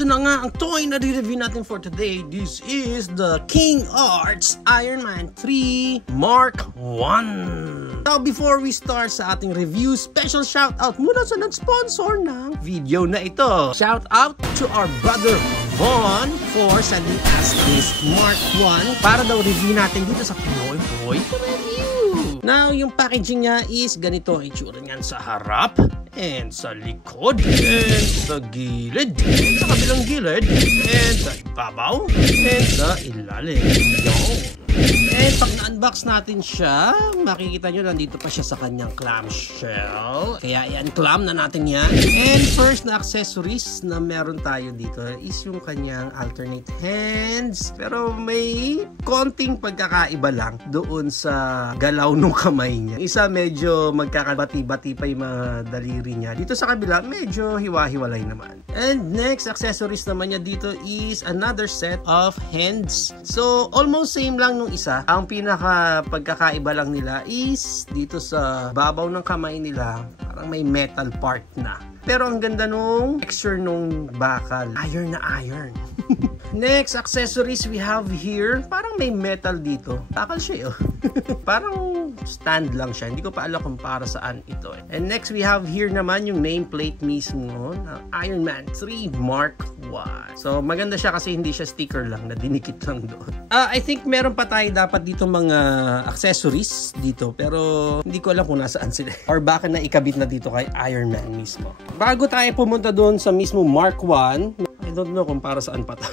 Ito na nga ang toy na re-review natin for today. This is the King Arts Iron Man 3 Mark 1. Now before we start sa ating review, special shout out muna sa nag-sponsor ng video na ito. Shout out to our brother Von for sending us this Mark 1 para daw review natin dito sa Pinoy Boy Review. Now yung packaging niya is ganito ang itsura niyan sa harap and sa likod and sa gilid and sa kabilang gilid and sa ibabaw and sa ilalim. And pag na-unbox natin siya, makikita nyo nandito pa siya sa kanyang clamshell. Kaya i-unclam na natin yan. And first na accessories na meron tayo dito is yung kanyang alternate hands. Pero may konting pagkakaiba lang doon sa galaw ng kamay niya. Isa medyo magkakabati-bati pa yung mga daliri niya. Dito sa kabila, medyo hiwa-hiwalay naman. And next accessories naman niya dito is another set of hands. So almost same lang nung isa. Ang pinaka pagkakaiba lang nila is dito sa babaw ng kamay nila, parang may metal part na. Pero ang ganda nung texture nung bakal. Iron na iron. Next accessories we have here, parang may metal dito. Bakal siya parang stand lang siya. Hindi ko pa alam kung para saan ito And next we have here naman yung nameplate mismo na Iron Man 3 Mark 1. So maganda siya kasi hindi siya sticker lang na dinikit lang doon. I think meron pa tayo dapat dito mga accessories dito pero hindi ko alam kung nasaan sila. Or baka na ikabit na dito kay Iron Man mismo. Bago tayo pumunta doon sa mismo Mark 1, I don't know kung para saan pa to.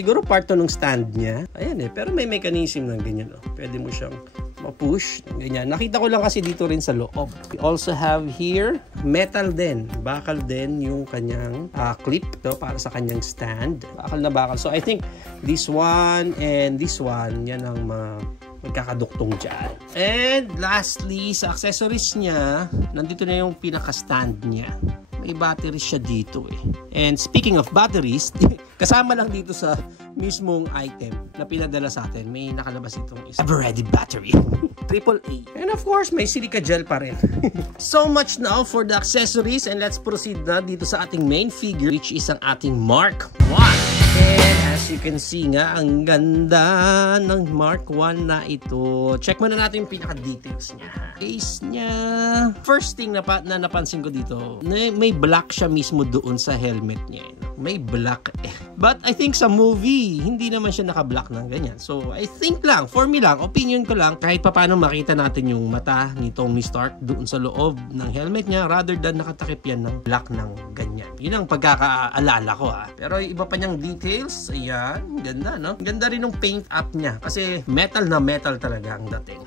Siguro part to ng stand niya. Ayan pero may mechanism ng ganyan. Pwede mo siyang ma-push. Ganyan. Nakita ko lang kasi dito rin sa loob. We also have here, metal din. Bakal din yung kanyang clip para sa kanyang stand. Bakal na bakal. So I think this one and this one, yan ang magkakaduktong dyan. And lastly, sa accessories niya, nandito na yung pinaka-stand niya. May batteries siya dito And speaking of batteries, kasama lang dito sa mismong item na pinadala sa atin, may nakalabas itong ever-ready battery. AAA. And of course, may silica gel pa rin. So much now for the accessories and let's proceed na dito sa ating main figure which is ang ating Mark 1. And as you can see nga, ang ganda ng Mark 1 na ito. Check muna natin yung pinaka-details niya. Face niya. First thing na napansin ko dito, may black siya mismo doon sa helmet niya. May black But I think sa movie, hindi naman siya naka-black ng ganyan. So I think lang, for me lang, opinion ko lang, kahit pa paano makita natin yung mata ni Tony Stark doon sa loob ng helmet niya rather than nakatakip yan ng black ng ganyan. Yun ang pagkakaalala ko Pero iba pa niyang details, ayan, ganda no? Ganda rin ng paint up niya kasi metal na metal talaga ang dating.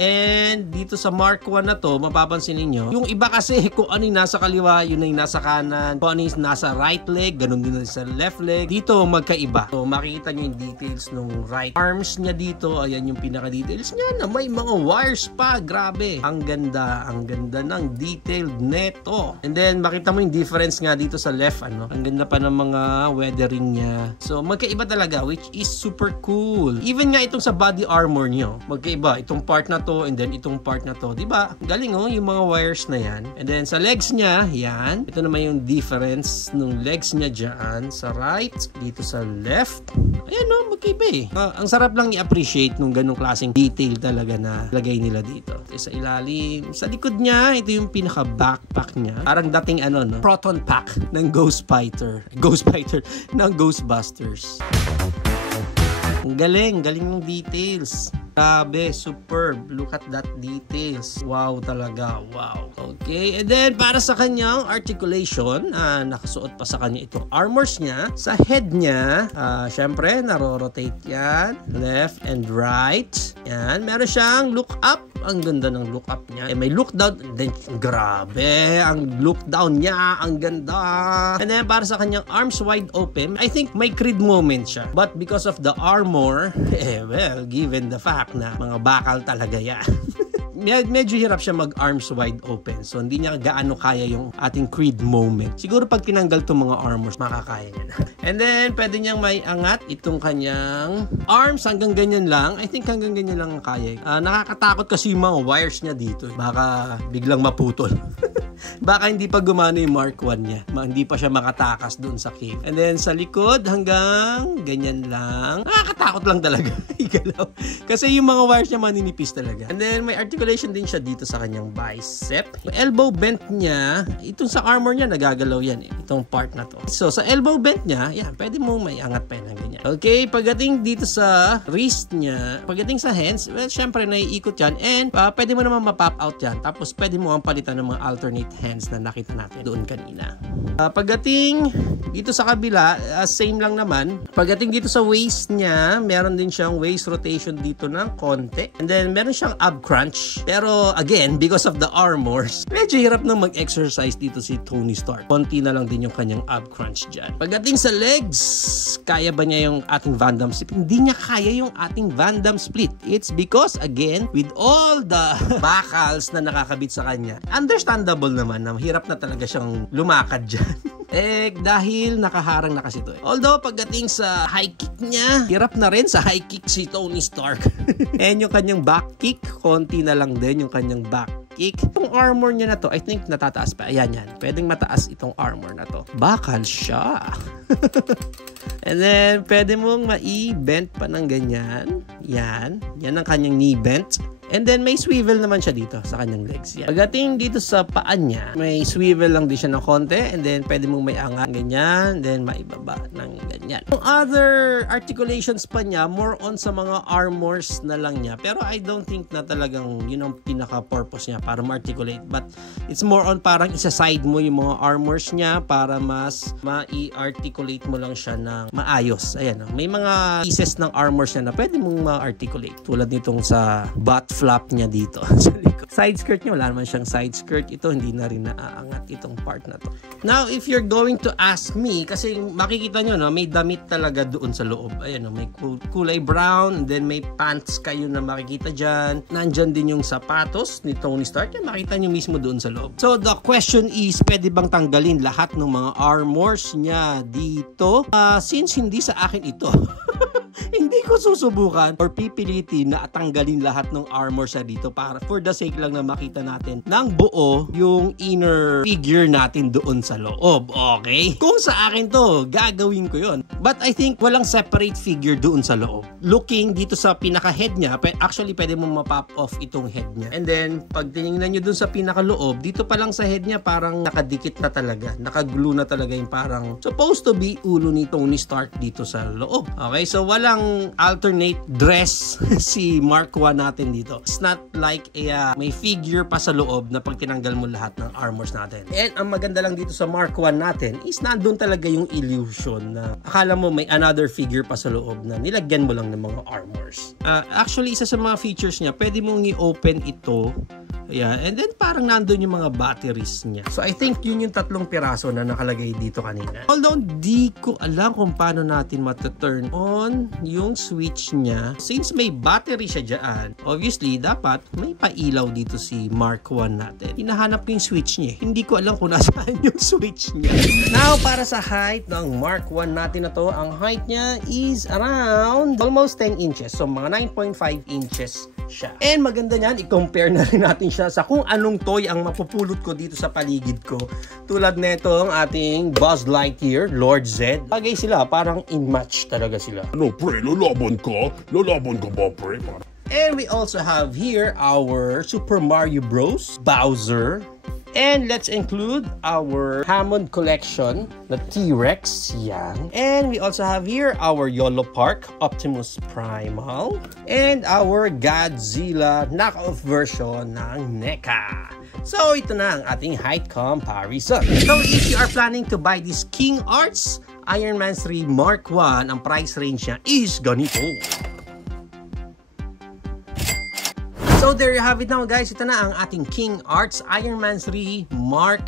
And dito sa Mark 1 na to, mapapansin niyo yung iba kasi kung ano yung nasa kaliwa, yun na yung nasa kanan, kung ano yung nasa right leg, ganun din sa left leg. Dito magkaiba. So makikita niyo yung details ng right arms niya dito. Ayan yung pinaka-details niya na may mga wires pa. Grabe. Ang ganda ng detailed neto. And then makita mo yung difference nga dito sa left, Ang ganda pa ng mga weathering niya. So magkaiba talaga, which is super cool. Even nga itong sa body armor niyo, magkaiba itong part na to and then itong part na to, diba? Galing yung mga wires na yan. And then sa legs niya, yan. Ito naman yung difference ng legs niya dyan sa right, dito sa left. Ayan magkaiba ang sarap lang i-appreciate nung ganong klaseng detail talaga na lagay nila dito. Sa ilalim, sa likod niya, ito yung pinaka backpack niya. Parang dating proton pack ng Ghost Fighter ng Ghostbusters. Ang galing ng details. Grabe, superb. Look at that details. Wow talaga, wow. Okay, and then para sa kanyang articulation, nakasuot pa sa kanya itong armors niya. Sa head niya, syempre, naro-rotate yan. Left and right. Yan, meron siyang look up. Ang ganda ng look up niya. May look down. Then, grabe. Ang look down niya. Ang ganda. And then, para sa kanyang arms wide open, I think may Creed moment siya. But because of the armor, well, given the fact na mga bakal talaga yan. Medyo hirap siya mag-arms wide open. So, hindi niya gaano kaya yung ating Creed moment. Siguro pag tinanggal itong mga armors, makakaya niya na. And then, pwede niyang may angat itong kanyang arms. Hanggang ganyan lang. I think hanggang ganyan lang ang kaya. Nakakatakot kasi yung mga wires niya dito. Baka biglang maputol. Baka hindi pa gumana yung Mark 1 niya. Hindi pa siya makatakas doon sa cave. And then, sa likod, hanggang ganyan lang. Nakakatakot lang talaga. Igalaw. Kasi yung mga wires niya maninipis talaga. And then, may articulation din siya dito sa kanyang bicep. Yung elbow bent niya, itong sa armor niya, nagagalaw yan eh. Itong part na to. So, sa elbow bent niya, yan, pwede mong may angat pa yan ganyan. Okay, pagdating dito sa wrist niya, pagdating sa hands, well, syempre, naiikot yan. And, pwede mo naman mapop out yan. Tapos, pwede mo ang palitan ng mga alternate hands na nakita natin doon kanina. Pagdating dito sa kabila, same lang naman. Pagdating dito sa waist niya, meron din siyang waist rotation dito ng konti. And then, meron siyang ab crunch. Pero, again, because of the armors, medyo hirap na mag-exercise dito si Tony Stark. Konti na lang din yung kanyang ab crunch dyan. Pagdating sa legs, kaya ba niya yung ating Van Damme split? Hindi niya kaya yung ating Van Damme split. It's because, again, with all the bakals na nakakabit sa kanya, understandable naman na mahirap na talaga siyang lumakad dyan. Dahil nakaharang na kasi ito. Although, pagdating sa high kick niya, hirap na rin sa high kick si Tony Stark. And yung kanyang back kick, konti na lang din yung kanyang back kick. Itong armor niya na to, I think natataas pa. Ayan yan. Pwedeng mataas itong armor na to. Bakal siya. And then, pwede mong mai-bent pa ng ganyan. Yan. Yan ang kanyang knee bent. And then, may swivel naman siya dito sa kanyang legs. Yan. Pagdating dito sa paan niya, may swivel lang din siya ng konti. And then, pwede mong may angat ganyan. Then, maibaba ng ganyan. Yung other articulations pa niya, more on sa mga armors na lang niya. Pero I don't think na talagang yun ang pinaka-purpose niya para ma-articulate. But it's more on parang isa-side mo yung mga armors niya para mas ma-i-articulate mo lang siya ng maayos. Ayan. May mga pieces ng armors niya na pwede mong ma-articulate. Tulad nitong sa butt flap niya dito sa likod. Side skirt niya, wala naman siyang side skirt. Ito, hindi na rin naaangat itong part na to. Now, if you're going to ask me, kasi makikita nyo, no, may damit talaga doon sa loob. Ayan, no, may kulay brown, and then may pants kayo na makikita dyan. Nandyan din yung sapatos ni Tony Stark. Yan, makita nyo mismo doon sa loob. So, the question is, pwede bang tanggalin lahat ng mga armors niya dito? Since hindi sa akin ito, hindi ko susubukan or pipilitin na tanggalin lahat ng armor sa dito para for the sake lang na makita natin ng buo yung inner figure natin doon sa loob. Okay? Kung sa akin to, gagawin ko yon. But I think walang separate figure doon sa loob. Looking dito sa pinaka-head niya, actually pwede mong mapop off itong head niya. And then, pag tinignan nyo doon sa pinaka-loob, dito pa lang sa head niya parang nakadikit na talaga. Nakaglue na talaga yung parang supposed to be ulo ni Tony Stark dito sa loob. Okay? So, walang alternate dress si Mark 1 natin dito. It's not like may figure pa sa loob na pag tinanggal mo lahat ng armors natin. And ang maganda lang dito sa Mark 1 natin is nandun talaga yung illusion na akala mo may another figure pa sa loob na nilagyan mo lang ng mga armors. Actually, isa sa mga features niya, pwede mong i-open ito. Yeah, and then parang nandun yung mga batteries niya. So I think yun yung 3 piraso na nakalagay dito kanina. Although di ko alam kung paano natin mata-turn on yung switch niya. Since may battery siya dyan, obviously dapat may pailaw dito si Mark 1 natin. Hinahanap ko yung switch niya. Hindi ko alam kung nasaan yung switch niya. Now, para sa height ng Mark 1 natin na to, ang height niya is around almost 10 inches. So mga 9.5 inches siya. And maganda niyan, i-compare na rin natin siya sa kung anong toy ang mapupulot ko dito sa paligid ko. Tulad netong ating Buzz Lightyear, Lord Zed. Bagay sila, parang in-match talaga sila. Ano pre, lalaban ka? Lalaban ka ba pre? And we also have here our Super Mario Bros. Bowser. And let's include our Hammond collection, the T-Rex, yan. And we also have here our YOLO Park Optimus Primal. And our Godzilla knockoff version ng NECA. So, ito na ang ating height comparison. So, if you are planning to buy this King Arts Iron Man 3 Mark 1, ang price range niya is ganito. So there you have it now guys. Ito na ang ating King Arts Iron Man 3 Mark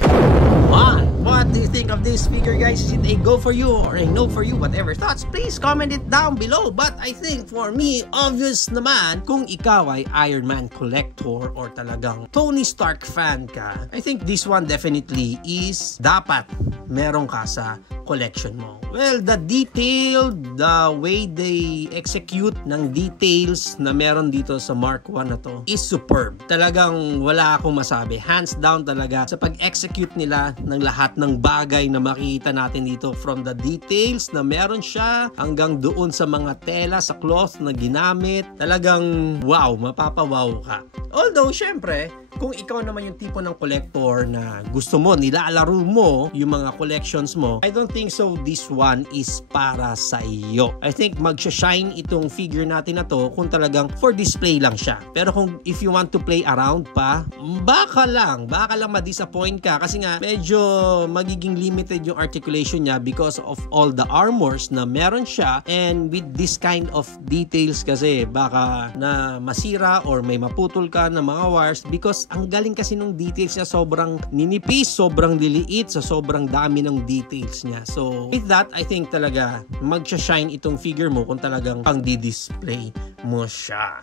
1. What do you think of this figure guys? Is it a go for you or a no for you? Whatever thoughts, please comment it down below. But I think for me, obvious naman, kung ikaw ay Iron Man collector or talagang Tony Stark fan ka, I think this one definitely is dapat meron ka sa collection mo. Well, the detailed, the way they execute ng details na meron dito sa Mark 1 na to is superb. Talagang wala akong masabi. Hands down talaga sa pag-execute nila ng lahat ng bagay na makikita natin dito, from the details na meron siya hanggang doon sa mga tela, sa cloth na ginamit. Talagang wow, mapapawaw ka. Although, syempre, kung ikaw naman yung tipo ng collector na gusto mo, nilalaro mo yung mga collections mo, I don't think so this one is para sa iyo. I think magsha-shine itong figure natin na to kung talagang for display lang siya. Pero kung if you want to play around pa, baka lang ma-disappoint ka kasi nga medyo magiging limited yung articulation niya because of all the armors na meron siya, and with this kind of details kasi baka na masira or may maputol ka ng mga wires because ang galing kasi nung details niya, sobrang ninipis, sobrang liliit, sa sobrang dami ng details niya. So with that, I think talaga magsha-shine itong figure mo kung talagang pang di-display mo siya.